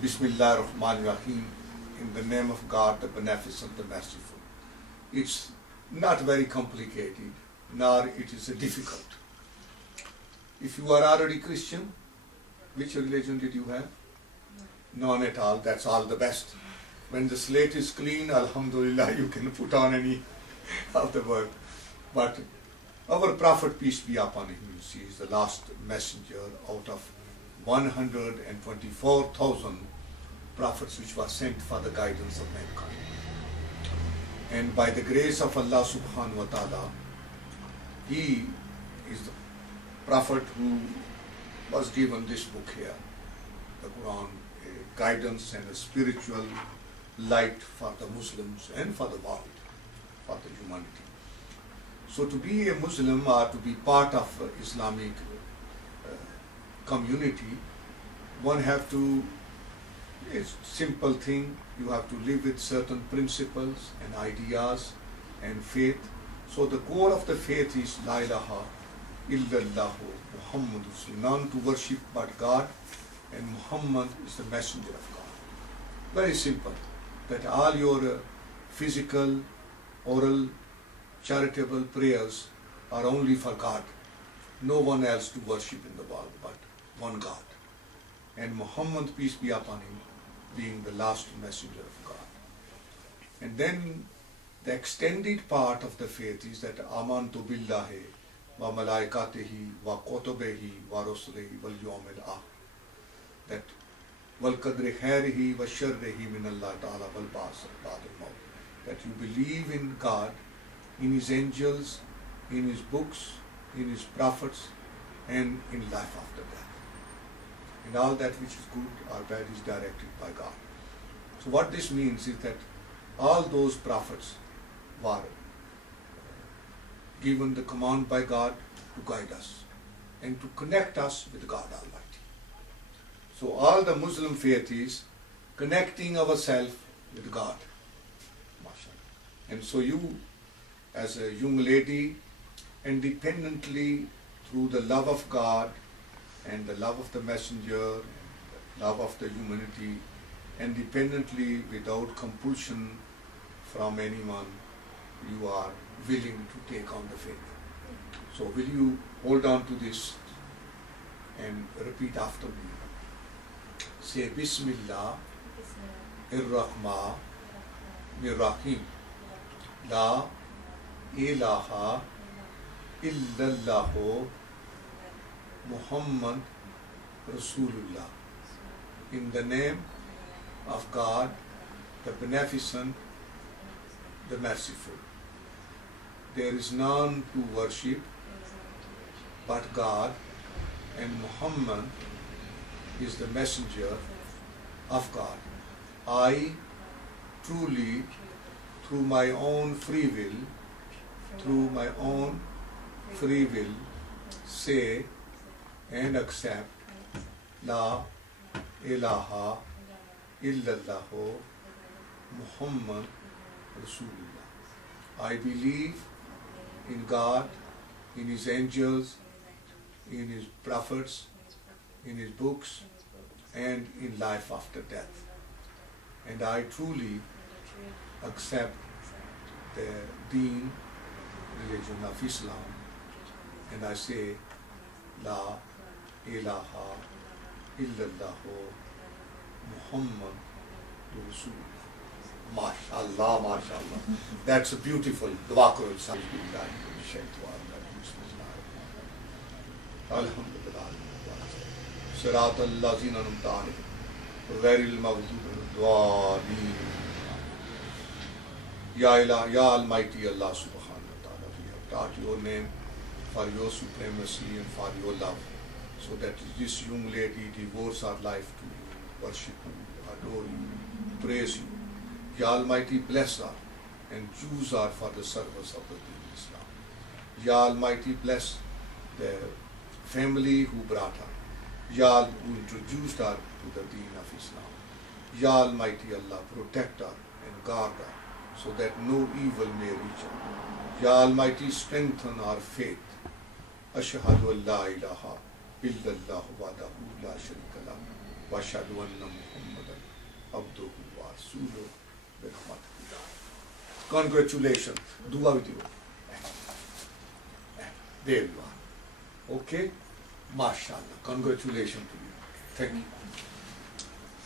Bismillah ar-Rahman ar-Rahim, in the name of God, the Beneficent, the Merciful. It's not very complicated, nor it is difficult. If you are already Christian, which religion did you have? None at all. That's all the best. When the slate is clean, alhamdulillah, you can put on any of the word. But our Prophet, peace be upon him, you see, is the last messenger out of 124,000 prophets which were sent for the guidance of mankind. And by the grace of Allah subhanahu wa ta'ala, he is the prophet who was given this book here, the Quran, a guidance and a spiritual light for the Muslims and for the world, for the humanity. So to be a Muslim or to be part of Islamic community, one have to, it's a simple thing, you have to live with certain principles and ideas and faith. So the core of the faith is La ilaha illallahu Muhammadur Rasul, none to worship but God, and Muhammad is the messenger of God. Very simple, that all your physical, oral, charitable prayers are only for God, no one else to worship in the world but one God. And Muhammad, peace be upon him, being the last messenger of God. And then the extended part of the faith is that amantu billahi wa malaikatihi wa kutubihi wa rusulihi wal yawmil akhir, that wal qadri khairihi wa sharrihi min Allah ta'ala wal ba'as ba'da al-maut, that you believe in God, in his angels, in his books, in his prophets, and in life after death. And all that which is good or bad is directed by God. So what this means is that all those prophets were given the command by God to guide us and to connect us with God Almighty. So all the Muslim faith is connecting ourselves with God. And so you, as a young lady, independently through the love of God and the love of the messenger, and love of the humanity, independently without compulsion from anyone, you are willing to take on the faith. So will you hold on to this and repeat after me? Say Bismillah ar-Rahman ar-Rahim, La ilaha illallahu Muhammad Rasulullah. In the name of God, the Beneficent, the Merciful. There is none to worship but God, and Muhammad is the messenger of God. I truly, through my own free will, say and accept La ilaha illallahu Muhammad Rasulullah. I believe in God, in his angels, in his prophets, in his books, and in life after death. And I truly accept the deen, religion of Islam, and I say La ilaha illallahu Muhammad Rasulullah. MashaAllah, MashaAllah. That's a beautiful dua. Alhamdulillah. Sirat al-lazina numtani ghairil maghdubi dwalin. Ya Allah, Ya Almighty Allah subhanahu wa ta'ala, we have taught your name for your supremacy and for your love, so that this young lady devotes her life to you, worship you, adore you, praise you. Ya Almighty, bless her and choose her for the service of the Deen of Islam. Ya Almighty, bless the family who brought her. Ya who introduced her to the Deen of Islam. Ya Almighty Allah, protect her and guard her so that no evil may reach her. Ya Almighty, strengthen our faith. Ashhadu an la ilaha illallah wahdahu la sharika lahu वअशहदु Anna Muhammadan अब्दुहु व रसूलुहु बिरहमतिल्लाह. Congratulations. Dua with you. There you are. Okay? MashaAllah. Congratulations to you. Thank you.